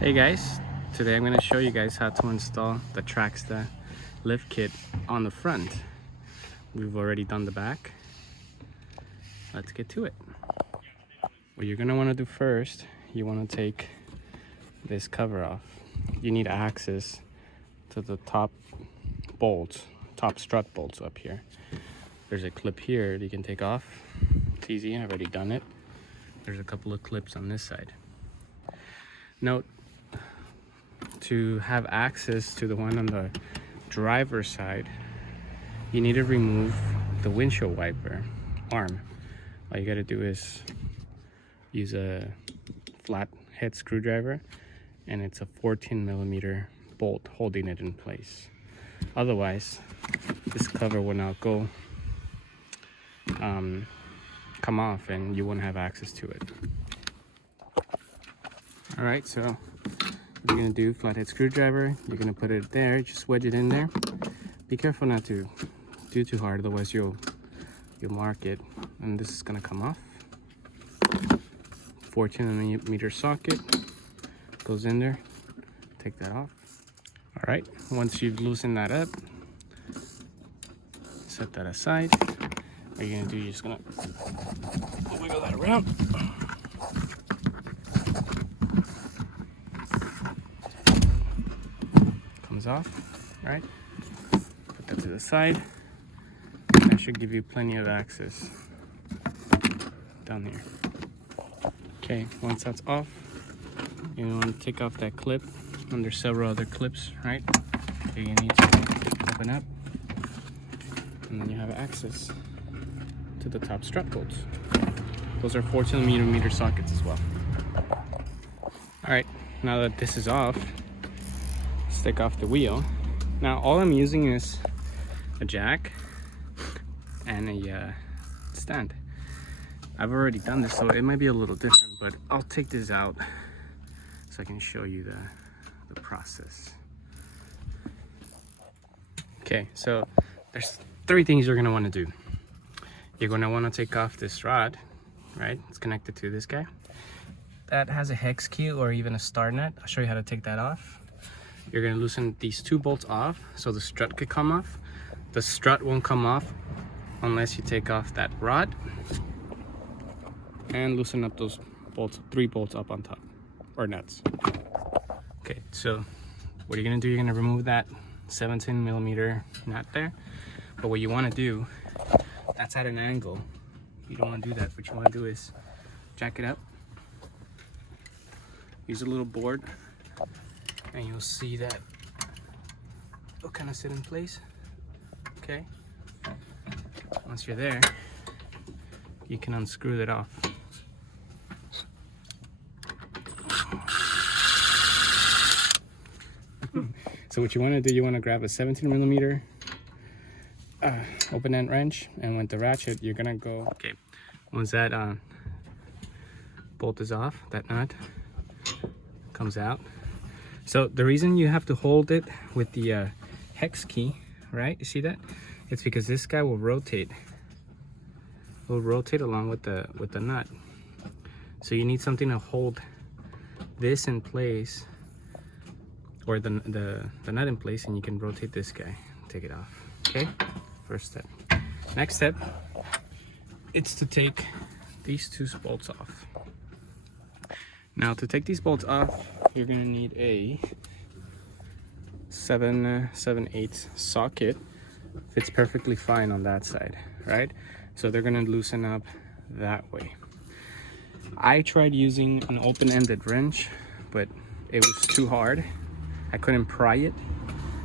Hey guys, today I'm going to show you guys how to install the TRAXDA lift kit on the front. We've already done the back. Let's get to it. What you're going to want to do first, you want to take this cover off. You need access to the top bolts, top strut bolts up here. There's a clip here that you can take off. It's easy, I've already done it. There's a couple of clips on this side. Note, to have access to the one on the driver's side, you need to remove the windshield wiper arm. All you got to do is use a flat head screwdriver, and it's a 14mm bolt holding it in place. Otherwise, this cover will not go come off and you won't have access to it. All right, so what you're gonna do, flathead screwdriver, you're gonna put it there, just wedge it in there. Be careful not to do too hard, otherwise you'll mark it, and this is gonna come off. 14mm socket goes in there, take that off. All right, once you've loosened that up, set that aside. What you're gonna do, you're just gonna wiggle that around. Comes off, right? Put that to the side. That should give you plenty of access down here. Okay, once that's off, you want to take off that clip. And there's several other clips, right? That you need to open up, and then you have access to the top strut bolts. Those are 14mm sockets as well. All right, now that this is off, let's take off the wheel. Now all I'm using is a jack and a stand. I've already done this, so it might be a little different, but I'll take this out so I can show you the process. Okay, so there's three things you're gonna want to do. You're gonna want to take off this rod, right? It's connected to this guy. That has a hex key or even a star nut. I'll show you how to take that off. You're gonna loosen these two bolts off so the strut could come off. The strut won't come off unless you take off that rod, and loosen up those bolts, 3 bolts up on top, or nuts. Okay, so what you're gonna do, you're gonna remove that 17mm nut there. But what you wanna do, that's at an angle. You don't wanna do that. What you wanna do is jack it up. Use a little board, and you'll see that it'll kind of sit in place. Okay, once you're there, you can unscrew that off. So what you want to do, you want to grab a 17mm open end wrench, and with the ratchet you're gonna go, okay, once that bolt is off, that nut comes out. So the reason you have to hold it with the hex key, right, you see that, it's because this guy will rotate along with the nut. So you need something to hold this in place, or the nut in place, and you can rotate this guy, take it off. Okay, first step. Next step, it's to take these 2 bolts off. Now to take these bolts off, you're gonna need a 7/8 socket. Fits perfectly fine on that side, right? So they're gonna loosen up that way. I tried using an open-ended wrench, but it was too hard. I couldn't pry it.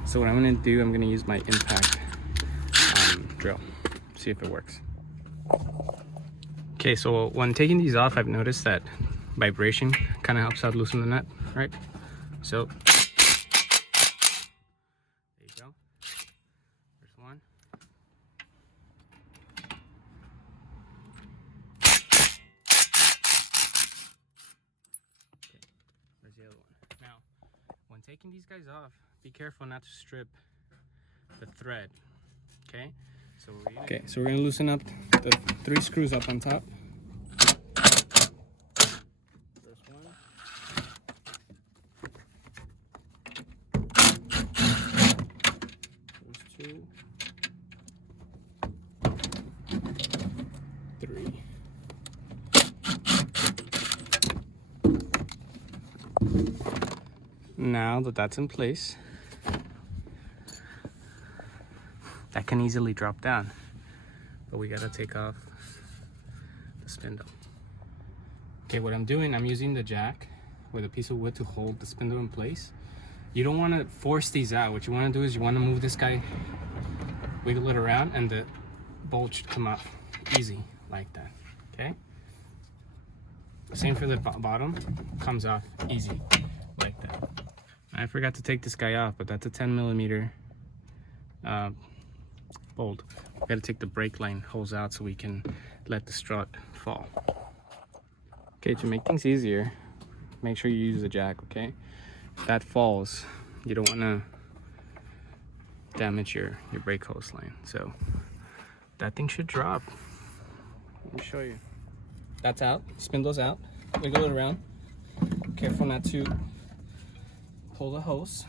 So what I'm gonna do, I'm gonna use my impact drill, see if it works. Okay, so when taking these off, I've noticed that vibration kind of helps out loosen the nut, right? So there you go. There's one. Okay, there's the other one. Now, when taking these guys off, be careful not to strip the thread. Okay, so we're gonna loosen up the 3 screws up on top. First one. 2, 3. Now that that's in place, that can easily drop down, but we gotta take off the spindle. Okay, what I'm doing, I'm using the jack with a piece of wood to hold the spindle in place. You don't want to force these out. What you want to do is you want to move this guy, wiggle it around, and the bolt should come up easy like that. Okay, same for the bottom, comes off easy like that. I forgot to take this guy off, but that's a 10mm bolt. We got to take the brake line holes out so we can let the strut fall. Okay, to make things easier, make sure you use the jack, okay? If that falls, you don't want to damage your brake hose line. So that thing should drop. Let me show you. That's out, spindle's out. Wiggle it around. Careful not to pull the hose.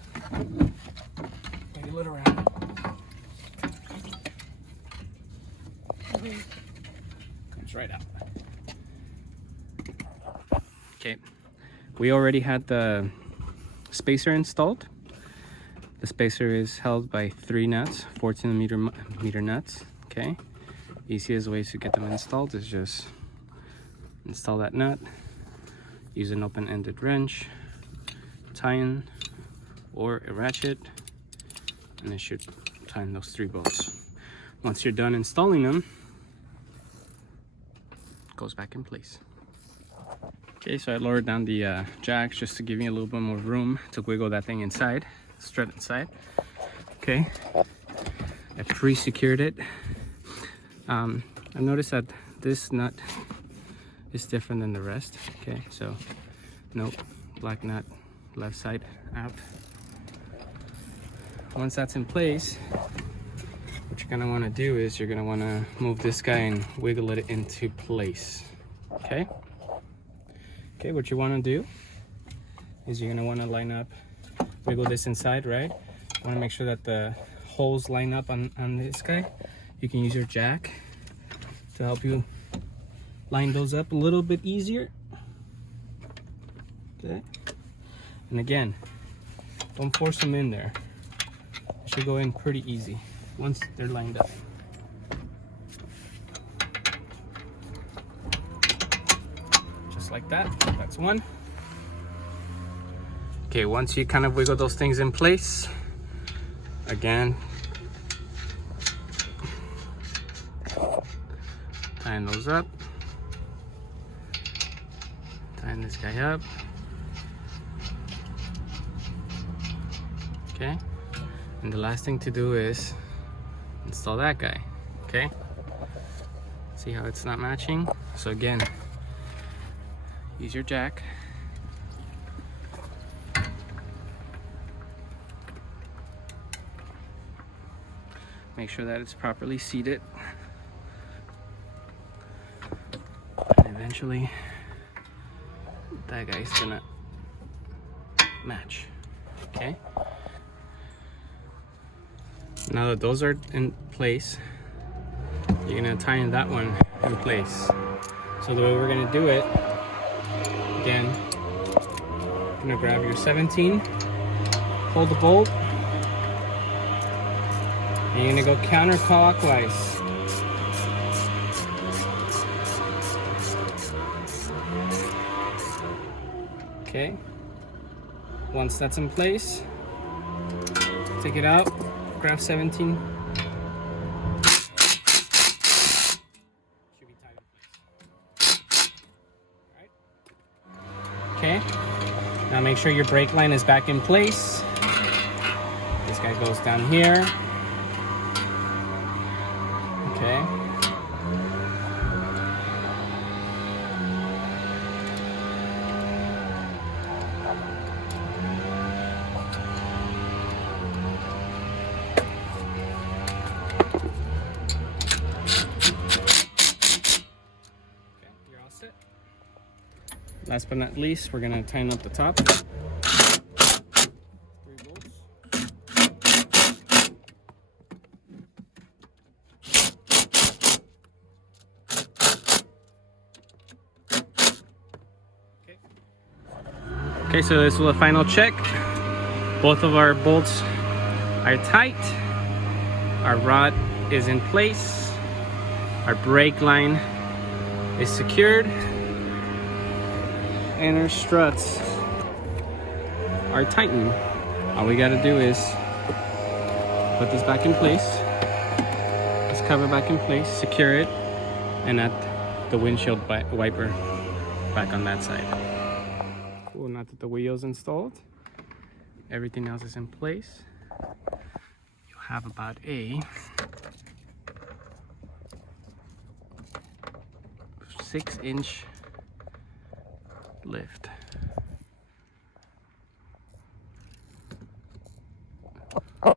Wiggle it around. Comes right out. Okay, we already had the spacer installed. The spacer is held by 3 nuts, 14mm nuts. Okay, easiest ways to get them installed is just install that nut, use an open-ended wrench, tie-in, or a ratchet, and it should tighten those 3 bolts. Once you're done installing them, it goes back in place. Okay, so I lowered down the jacks just to give me a little bit more room to wiggle that thing inside, strut inside. Okay, I pre-secured it. I noticed that this nut is different than the rest. Okay, so nope, black nut, left side out. Once that's in place, what you're gonna want to do is you're gonna want to move this guy and wiggle it into place. Okay. Okay, what you want to do is you're going to want to line up, wiggle this inside, right? You want to make sure that the holes line up on this guy. You can use your jack to help you line those up a little bit easier. Okay. And again, don't force them in there. It should go in pretty easy once they're lined up. Like that. That's one. Okay, once you kind of wiggle those things in place, again, tying those up, tying this guy up. Okay, and the last thing to do is install that guy. Okay, see how it's not matching? So again, use your jack. Make sure that it's properly seated. And eventually, that guy's gonna match. Okay? Now that those are in place, you're gonna tie in that one in place. So the way we're gonna do it, again, you're gonna grab your 17, hold the bolt, and you're gonna go counterclockwise. Okay, once that's in place, take it out, grab 17. Should be tied in place. All right. Okay, now make sure your brake line is back in place. This guy goes down here. Okay. You're all set. Last but not least, we're gonna tighten up the top. 3 bolts. Okay, so this is the final check. Both of our bolts are tight. Our rod is in place. Our brake line is secured. And our struts are tightened. All we gotta do is put this back in place. This cover back in place, secure it, and add the windshield wiper back on that side. Cool, now that the wheel's installed, everything else is in place. You'll have about a 6-inch lift.